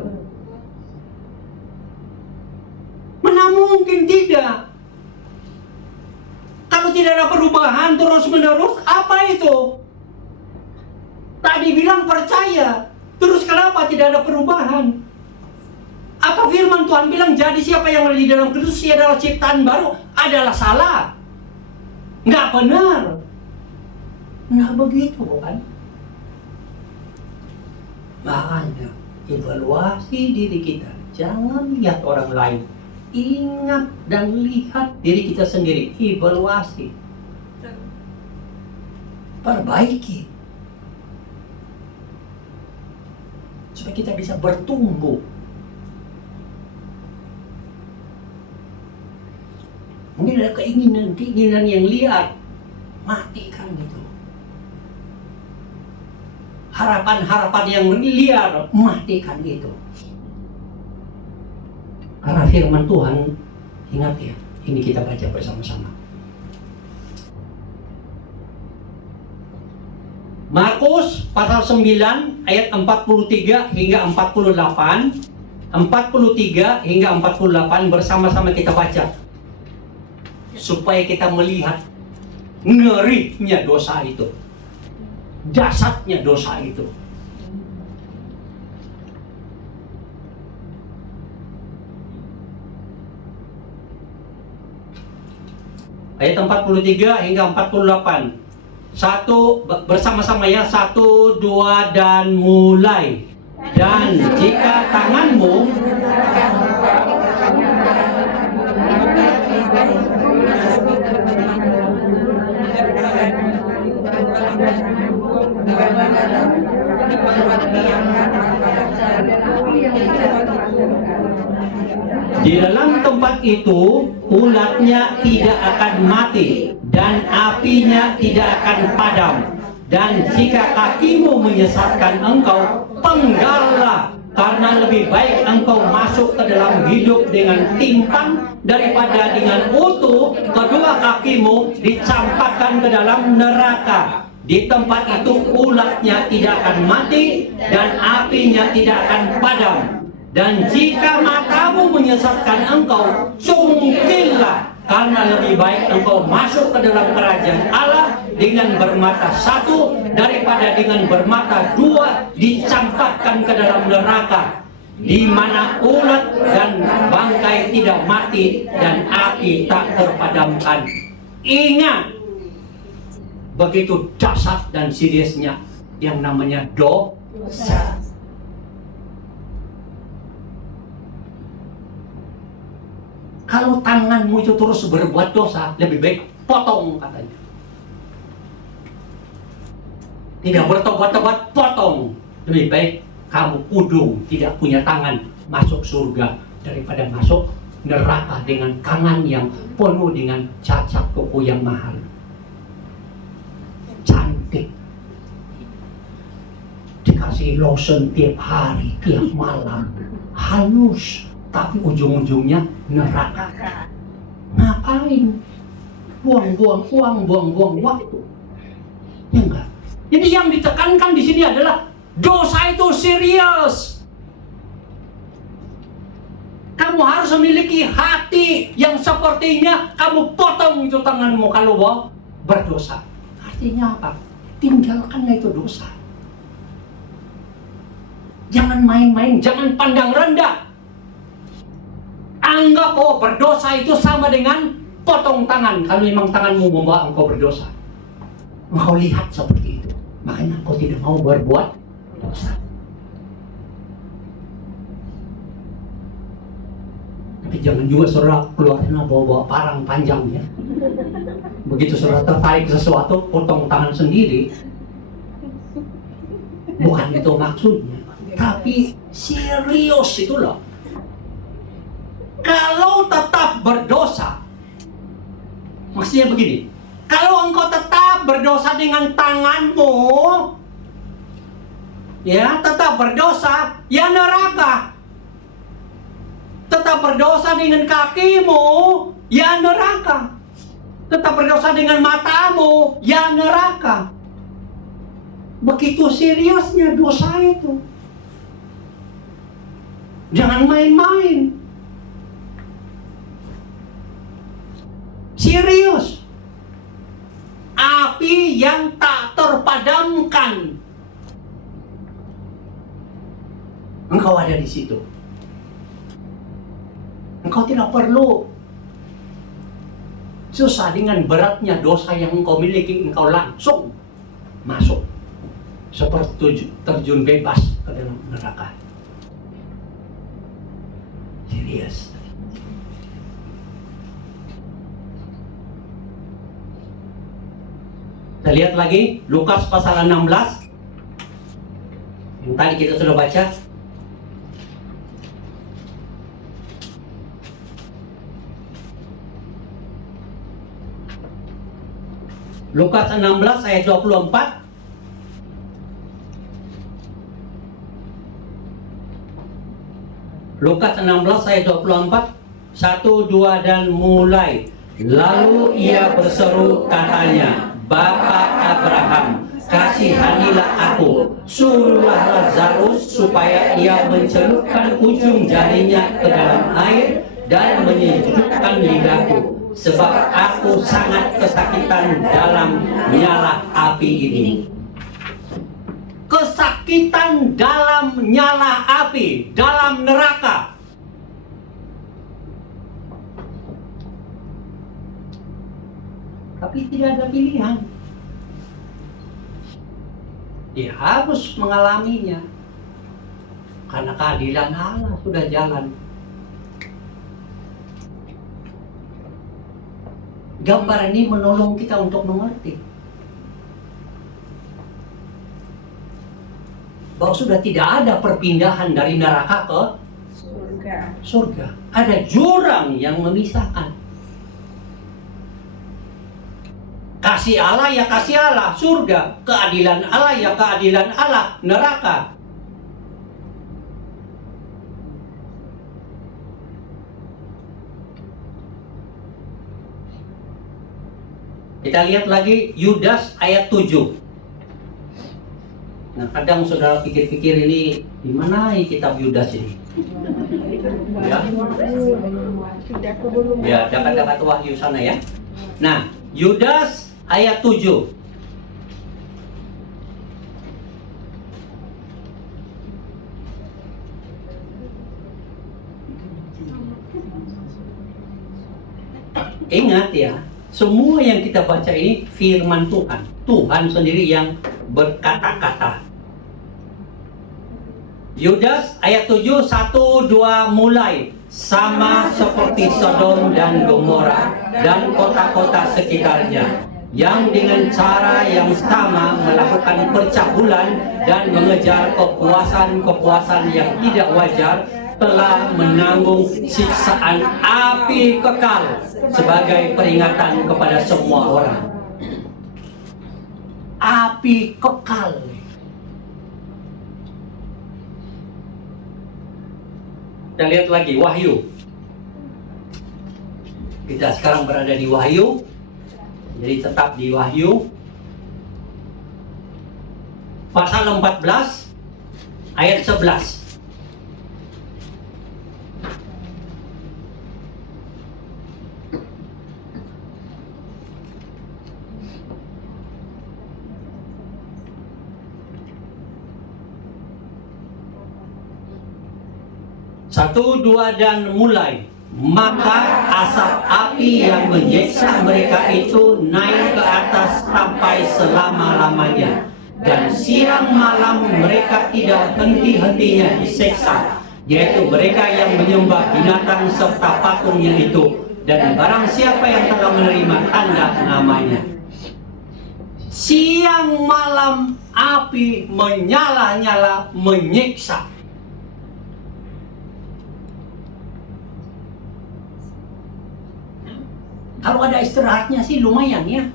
Mana mungkin mungkin tidak. Kalau tidak ada perubahan terus-menerus, apa itu? Tadi bilang percaya, terus kenapa tidak ada perubahan? Apa firman Tuhan bilang, jadi siapa yang ada di dalam Kristus, ia adalah ciptaan baru, adalah salah? Nggak benar. Nggak begitu, bukan? Makanya, evaluasi diri kita. Jangan lihat orang lain. Ingat dan lihat diri kita sendiri. Evaluasi. Perbaiki. Supaya kita bisa bertumbuh. Mungkin ada keinginan yang liar. Matikan itu. Harapan-harapan yang liar, matikan itu. Karena firman Tuhan, ingat ya, ini kita baca bersama-sama. Markus pasal 9 ayat 43 hingga 48. 43 hingga 48 bersama-sama kita baca. Supaya kita melihat ngerinya dosa itu. Dasarnya dosa itu. Ayat 43 hingga 48. Satu, bersama-sama ya. 1, 2, dan mulai. Dan jika tanganmu di dalam tempat itu, ulatnya tidak akan mati dan apinya tidak akan padam. Dan jika kakimu menyesatkan engkau, penggallah, karena lebih baik engkau masuk ke dalam hidup dengan timpang daripada dengan utuh kedua kakimu dicampakkan ke dalam neraka. Di tempat itu ulatnya tidak akan mati dan apinya tidak akan padam. Dan jika matamu menyesatkan engkau, sungkillah, karena lebih baik engkau masuk ke dalam kerajaan Allah dengan bermata satu daripada dengan bermata dua dicampakkan ke dalam neraka, di mana ulat dan bangkai tidak mati dan api tak terpadamkan. Ingat, begitu dahsyat dan seriusnya yang namanya dosa. Kalau tanganmu itu terus berbuat dosa, lebih baik potong, katanya. Tidak bertobat-tobat, potong. Lebih baik kamu kudung, tidak punya tangan, masuk surga daripada masuk neraka dengan tangan yang penuh dengan cacat kuku yang mahal. Cantik, dikasih lotion tiap hari, tiap malam, halus, tapi ujung-ujungnya neraka. Ngapain? Buang-buang uang, buang-buang waktu. Ya enggak? Jadi yang ditekankan di sini adalah dosa itu serius. Kamu harus memiliki hati yang sepertinya kamu potong itu tanganmu kalau mau berdosa. Artinya apa? Tinggalkanlah itu dosa. Jangan main-main, jangan pandang rendah. Anggap berdosa itu sama dengan potong tangan. Kalau memang tanganmu membawa engkau berdosa, engkau lihat seperti itu, makanya engkau tidak mau berbuat dosa. Tapi jangan juga saudara keluarnya bawa-bawa parang panjang ya. Begitu saudara tertarik sesuatu, potong tangan sendiri. Bukan itu maksudnya, tapi serius itu loh. Kalau tetap berdosa, maksudnya begini, kalau engkau tetap berdosa dengan tanganmu, ya tetap berdosa, ya neraka. Tetap berdosa dengan kakimu, ya neraka. Tetap berdosa dengan matamu, ya neraka. Begitu seriusnya dosa itu. Jangan main-main. Serius. Api yang tak terpadamkan. Engkau ada di situ. Engkau tidak perlu susah dengan beratnya dosa yang engkau miliki, engkau langsung masuk seperti terjun bebas ke dalam neraka. Serius. Kita lihat lagi Lukas pasal 16 yang tadi kita sudah baca. Lukas 16 ayat 24. Lukas 16 ayat 24. 1, 2 dan mulai. Lalu ia berseru katanya, Bapa Abraham, kasihanilah aku, suruhlah Lazarus supaya ia mencelupkan ujung jarinya ke dalam air dan menyejukkan lidahku, sebab aku sangat kesakitan dalam nyala api ini. Kesakitan dalam nyala api, dalam neraka. Tapi tidak ada pilihan. Dia harus mengalaminya. Karena keadilan Allah sudah jalan. Gambar ini menolong kita untuk mengerti bahwa sudah tidak ada perpindahan dari neraka ke surga. Ada jurang yang memisahkan. Kasih Allah ya kasih Allah, surga. Keadilan Allah ya keadilan Allah, neraka. Kita lihat lagi Yudas ayat 7. Nah, kadang saudara pikir-pikir ini di mana kitab Yudas ini? Ya, dapat wahyu sana ya. Nah, Yudas ayat 7. Ingat ya, semua yang kita baca ini firman Tuhan. Tuhan sendiri yang berkata-kata. Yudas ayat 7, 1, 2 mulai. Sama seperti Sodom dan Gomora dan kota-kota sekitarnya, yang dengan cara yang sama melakukan percabulan dan mengejar kepuasan-kepuasan yang tidak wajar, telah menanggung siksaan api kekal sebagai peringatan kepada semua orang. Api kekal. Kita lihat lagi Wahyu. Kita sekarang berada di Wahyu. Jadi tetap di Wahyu. Pasal 14 ayat 11. Satu, dua, dan mulai. Maka asap api yang menyiksa mereka itu naik ke atas sampai selama-lamanya. Dan siang malam mereka tidak henti-hentinya disiksa, yaitu mereka yang menyembah binatang serta patungnya itu, dan barang siapa yang telah menerima tanda namanya. Siang malam api menyala-nyala menyiksa. Kalau ada istirahatnya sih lumayan ya.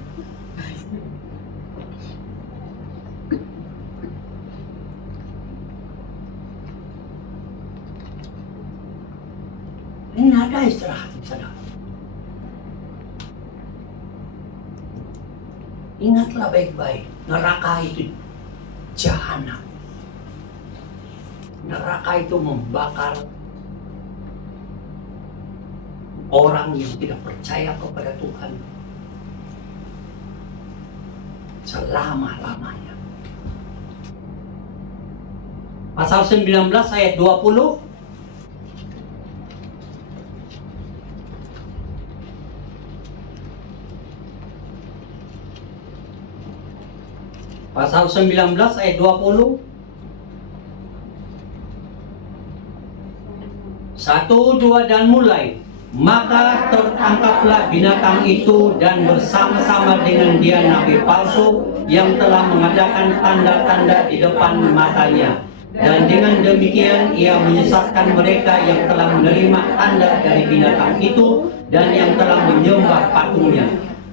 Ini ada istirahat di sana. Ingatlah baik-baik, neraka itu jahanam. Neraka itu membakar orang yang tidak percaya kepada Tuhan selama-lamanya. Pasal 19 ayat 20. Pasal 19 ayat 20. 1, 2 dan mulai. Maka tertangkaplah binatang itu dan bersama-sama dengan dia nabi palsu yang telah mengadakan tanda-tanda di depan matanya. Dan dengan demikian ia menyesatkan mereka yang telah menerima tanda dari binatang itu dan yang telah menyembah patungnya.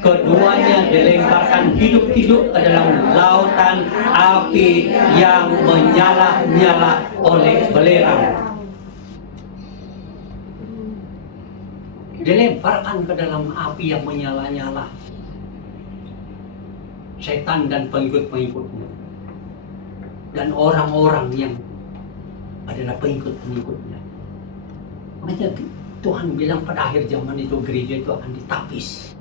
Keduanya dilemparkan hidup-hidup ke dalam lautan api yang menyala-nyala oleh belerang. Dilemparkan ke dalam api yang menyala-nyala. Setan dan pengikut-pengikutnya. Dan orang-orang yang adalah pengikut-pengikutnya. Makanya Tuhan bilang pada akhir zaman itu gereja itu akan ditapis.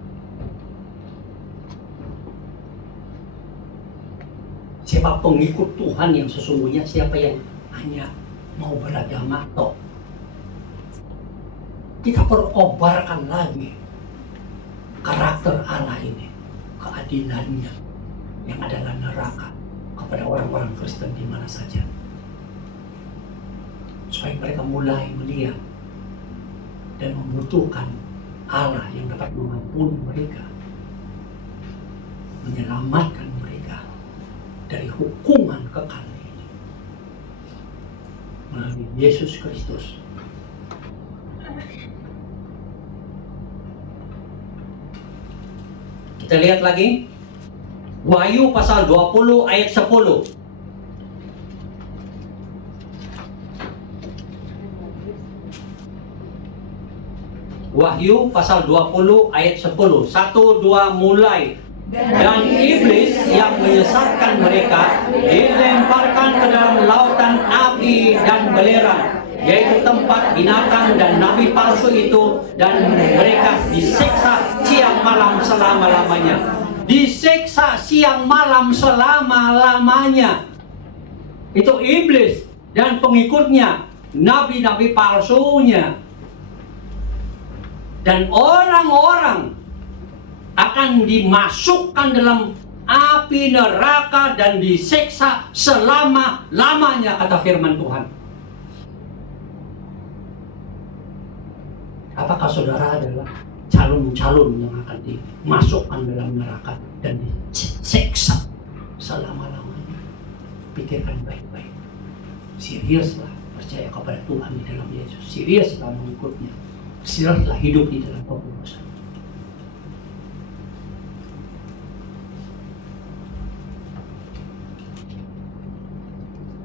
Siapa pengikut Tuhan yang sesungguhnya, siapa yang hanya mau beragama toh. Kita perlu obarkan lagi karakter Allah ini, keadilannya yang adalah neraka kepada orang-orang Kristen di mana saja, supaya mereka mulai melihat dan membutuhkan Allah yang dapat mengampuni mereka, menyelamatkan mereka dari hukuman kekal ini melalui Yesus Kristus. Kita lihat lagi Wahyu pasal 20 ayat 10. Wahyu pasal 20 ayat 10. 1, 2 mulai. Dan iblis yang menyesatkan mereka dilemparkan ke dalam lautan api dan belerang, yaitu tempat binatang dan nabi palsu itu, dan mereka disiksa siang malam selama-lamanya. Disiksa siang malam selama-lamanya. Itu iblis dan pengikutnya, nabi-nabi palsunya. Dan orang-orang akan dimasukkan dalam api neraka dan disiksa selama-lamanya, kata firman Tuhan. Apakah saudara adalah calon-calon yang akan dimasukkan dalam neraka dan disiksa selama-lamanya? Pikirkan baik-baik. Seriuslah percaya kepada Tuhan di dalam Yesus. Seriuslah mengikutnya. Seriuslah hidup di dalam pengurusan.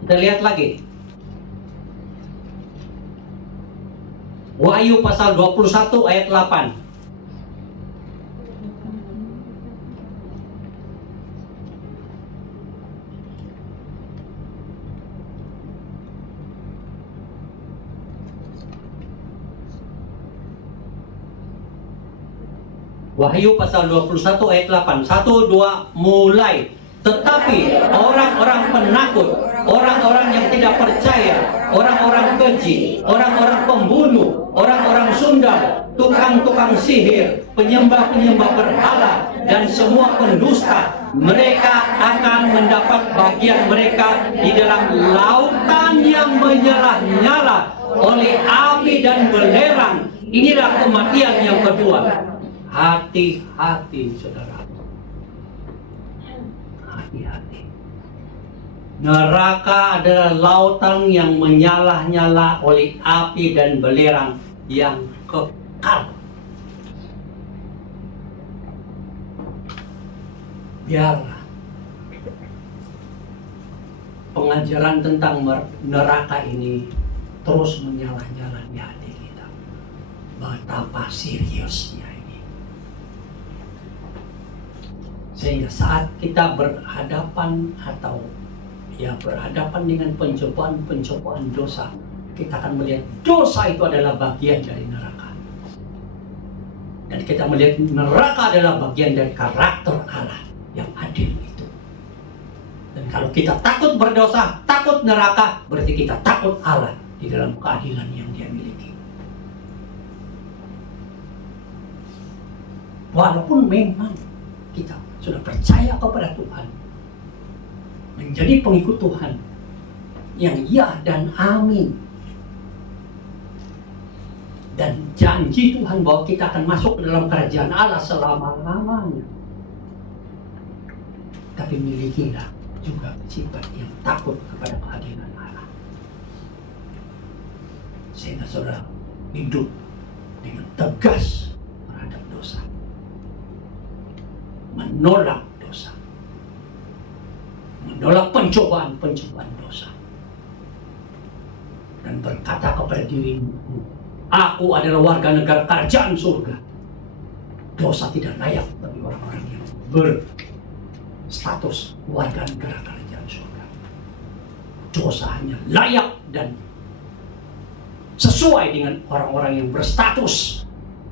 Kita lihat lagi Wahyu pasal 21 ayat 8. Wahyu pasal 21 ayat 8. 1, 2 mulai. Tetapi orang-orang penakut, orang-orang yang tidak percaya, orang-orang keji, orang-orang pembunuh, orang-orang sundal, tukang-tukang sihir, penyembah-penyembah berhala, dan semua pendusta, mereka akan mendapat bagian mereka di dalam lautan yang menyala-nyala oleh api dan belerang. Inilah kematian yang kedua. Hati-hati, saudara. Hati-hati. Neraka adalah lautan yang menyala-nyala oleh api dan belerang yang kekal. Biarlah pengajaran tentang neraka ini terus menyala-nyala di hati kita. Betapa seriusnya ini. Sehingga saat kita berhadapan berhadapan dengan pencobaan dosa, kita akan melihat dosa itu adalah bagian dari neraka. Dan kita melihat neraka adalah bagian dari karakter Allah yang adil itu. Dan kalau kita takut berdosa, takut neraka, berarti kita takut Allah di dalam keadilan yang Dia miliki. Walaupun memang kita sudah percaya kepada Tuhan, menjadi pengikut Tuhan yang ya dan amin, dan janji Tuhan bahwa kita akan masuk ke dalam kerajaan Allah selama-lamanya. Tapi milikilah juga sifat yang takut kepada keadilan Allah, sehingga saudara hidup dengan tegas terhadap dosa, menolak dosa, menolak pencobaan-pencobaan dosa, dan berkata kepada dirimu, aku adalah warga negara kerajaan surga. Dosa tidak layak bagi orang-orang yang berstatus warga negara kerajaan surga. Dosa hanya layak dan sesuai dengan orang-orang yang berstatus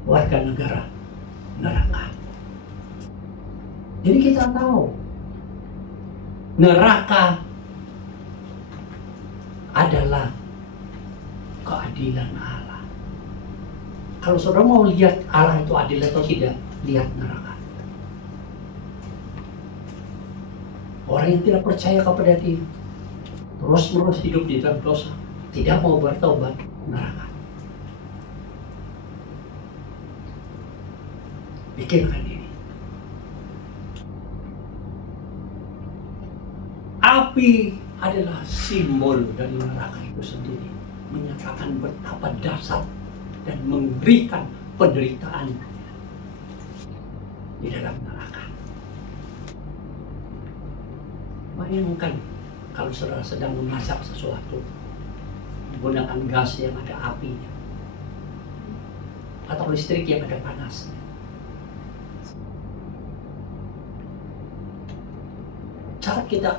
warga negara neraka. Jadi kita tahu neraka adalah keadilan Allah. Kalau saudara mau lihat Allah itu adil atau tidak, lihat neraka. Orang yang tidak percaya kepada Dia, terus-menerus hidup di dalam dosa, tidak mau bertobat, neraka. Pikirkan ini. Api adalah simbol dari neraka itu sendiri, menyatakan betapa dahsyat dan mengerikan penderitaan di dalam neraka. Bayangkan kalau saudara sedang memasak sesuatu menggunakan gas yang ada apinya atau listrik yang ada panasnya. Saat kita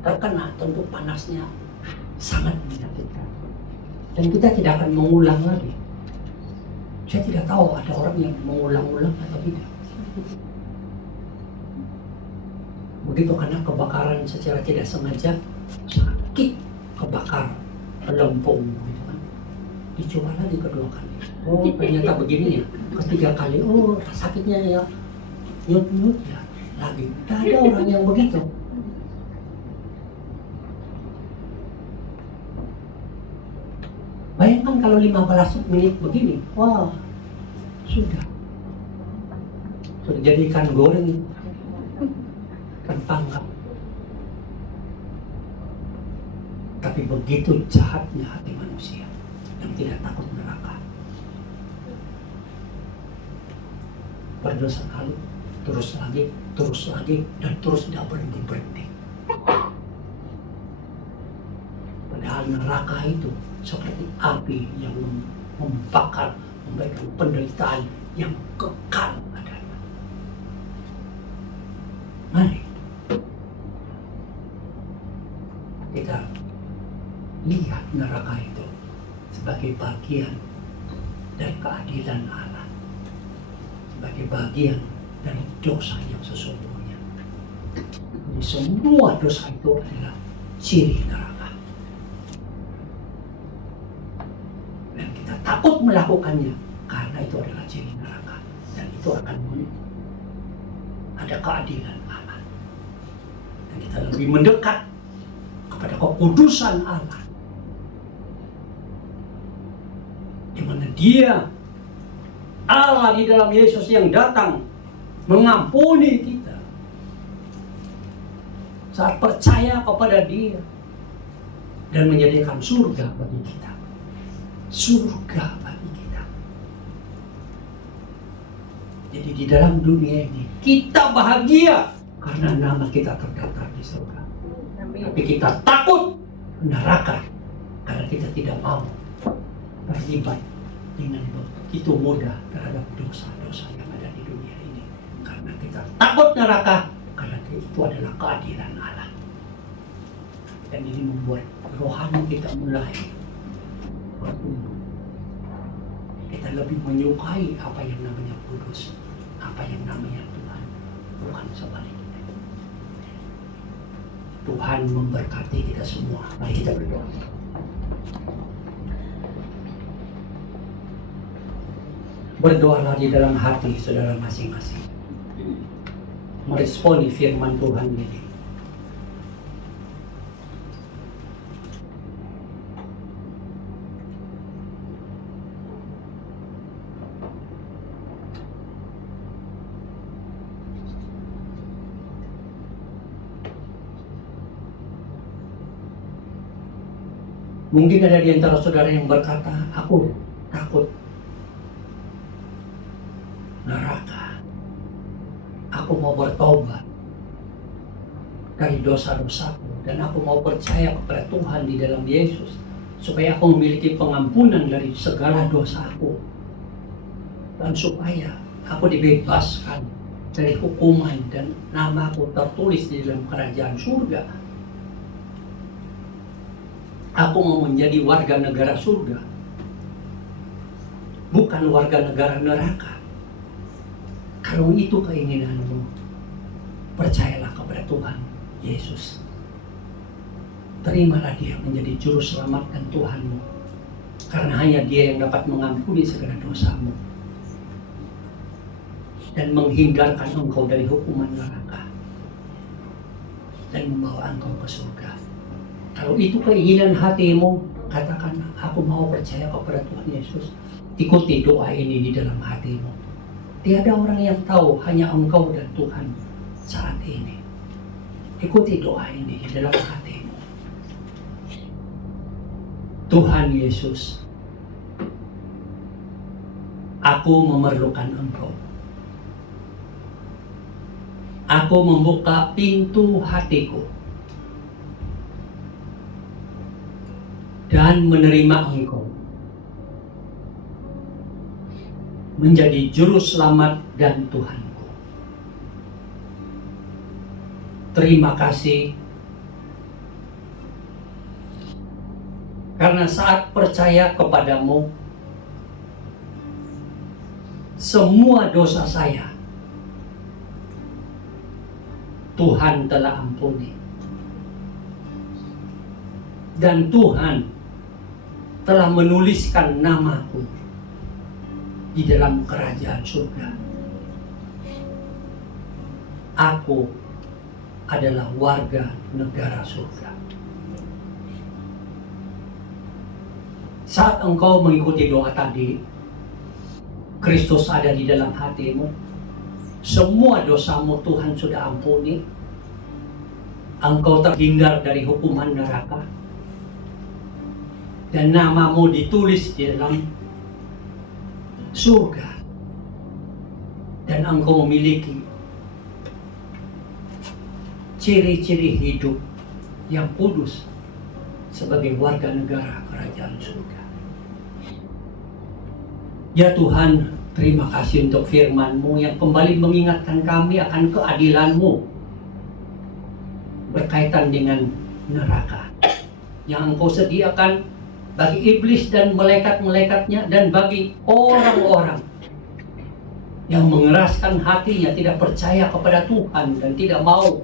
terkena, tentu panasnya sangat menyakitkan. Dan kita tidak akan mengulang lagi. Saya tidak tahu ada orang yang mengulang-ulang atau tidak. Begitu karena kebakaran secara tidak sengaja, sakit kebakar, lempung gitu kan. Dicoba lagi kedua kali. Oh ternyata begini ya. Ketiga kali, oh sakitnya ya nyut-nyut ya lagi. Tidak ada orang yang begitu. Bayangkan kalau 15 menit begini, wah sudah jadi ikan goreng, ikan panggang. Tapi begitu jahatnya hati manusia yang tidak takut neraka. Berdosa kali, terus lagi, dan terus tidak berhenti. Padahal neraka itu seperti api yang membakar, memberikan penderitaan yang kekal adanya. Mari kita lihat neraka itu sebagai bagian dari keadilan Allah, sebagai bagian dari dosa yang sesungguhnya. Jadi semua dosa itu adalah ciri neraka. Takut melakukannya karena itu adalah ciri neraka, dan itu akan ada keadilan Allah, dan kita lebih mendekat kepada kekudusan Allah, di mana Dia Allah di dalam Yesus yang datang mengampuni kita saat percaya kepada Dia dan menyediakan surga bagi kita. Surga bagi kita. Jadi di dalam dunia ini kita bahagia karena nama kita terdaftar di surga. Tapi kita takut neraka karena kita tidak mau terlibat dengan begitu mudah terhadap dosa-dosa yang ada di dunia ini. Karena kita takut neraka karena itu adalah keadilan Allah. Dan ini membuat rohani kita mulai bertumbuh. Kita kita lebih menyukai apa yang namanya kudus, apa yang namanya Tuhan, bukan sebaliknya. Tuhan memberkati kita semua. Mari kita berdoa. Berdoalah di dalam hati saudara masing-masing, meresponi firman Tuhan ini. Mungkin ada di antara saudara yang berkata, aku takut neraka. Aku mau bertobat dari dosa-dosaku dan aku mau percaya kepada Tuhan di dalam Yesus supaya aku memiliki pengampunan dari segala dosaku dan supaya aku dibebaskan dari hukuman dan namaku tertulis di dalam kerajaan surga. Aku mau menjadi warga negara surga, bukan warga negara neraka. Kalau itu keinginanmu, percayalah kepada Tuhan Yesus. Terimalah Dia menjadi juru selamat dan Tuhanmu, karena hanya Dia yang dapat mengampuni segala dosamu dan menghindarkan engkau dari hukuman neraka dan membawa engkau ke surga. Kalau itu keinginan hatimu, katakan, aku mau percaya kepada Tuhan Yesus. Ikuti doa ini di dalam hatimu. Tiada orang yang tahu, hanya engkau dan Tuhan saat ini. Ikuti doa ini di dalam hatimu. Tuhan Yesus, aku memerlukan engkau. Aku membuka pintu hatiku dan menerima engkau menjadi juru selamat dan Tuhanku. Terima kasih karena saat percaya kepadamu, semua dosa saya Tuhan telah ampuni dan Tuhan telah menuliskan namaku di dalam kerajaan surga. Aku adalah warga negara surga. Saat engkau mengikuti doa tadi, Kristus ada di dalam hatimu. Semua dosamu Tuhan sudah ampuni. Engkau terhindar dari hukuman neraka. Dan namamu ditulis di dalam surga. Dan engkau memiliki ciri-ciri hidup yang kudus sebagai warga negara kerajaan surga. Ya Tuhan, terima kasih untuk firman-Mu yang kembali mengingatkan kami akan keadilan-Mu berkaitan dengan neraka yang Engkau sediakan bagi iblis dan malaikat-malaikatnya dan bagi orang-orang yang mengeraskan hatinya, tidak percaya kepada Tuhan dan tidak mau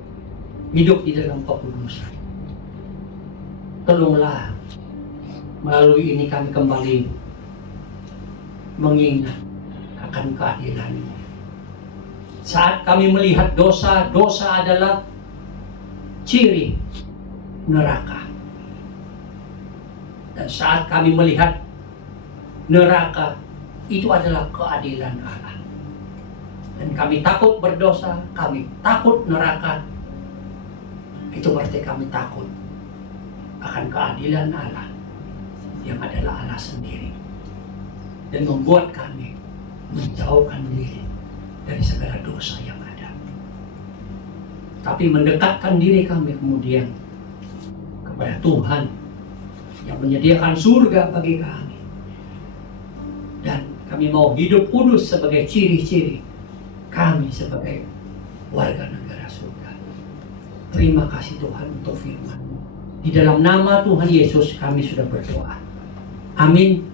hidup di dalam kekudusan. Tolonglah melalui ini kami kembali mengingat akan keadilan-Mu. Saat kami melihat dosa, dosa adalah ciri neraka. Dan saat kami melihat neraka, itu adalah keadilan Allah. Dan kami takut berdosa, kami takut neraka. Itu berarti kami takut akan keadilan Allah yang adalah Allah sendiri. Dan membuat kami menjauhkan diri dari segala dosa yang ada. Tapi mendekatkan diri kami kemudian kepada Tuhan yang menyediakan surga bagi kami. Dan kami mau hidup kudus sebagai ciri-ciri kami sebagai warga negara surga. Terima kasih Tuhan untuk firman-Mu. Di dalam nama Tuhan Yesus kami sudah berdoa. Amin.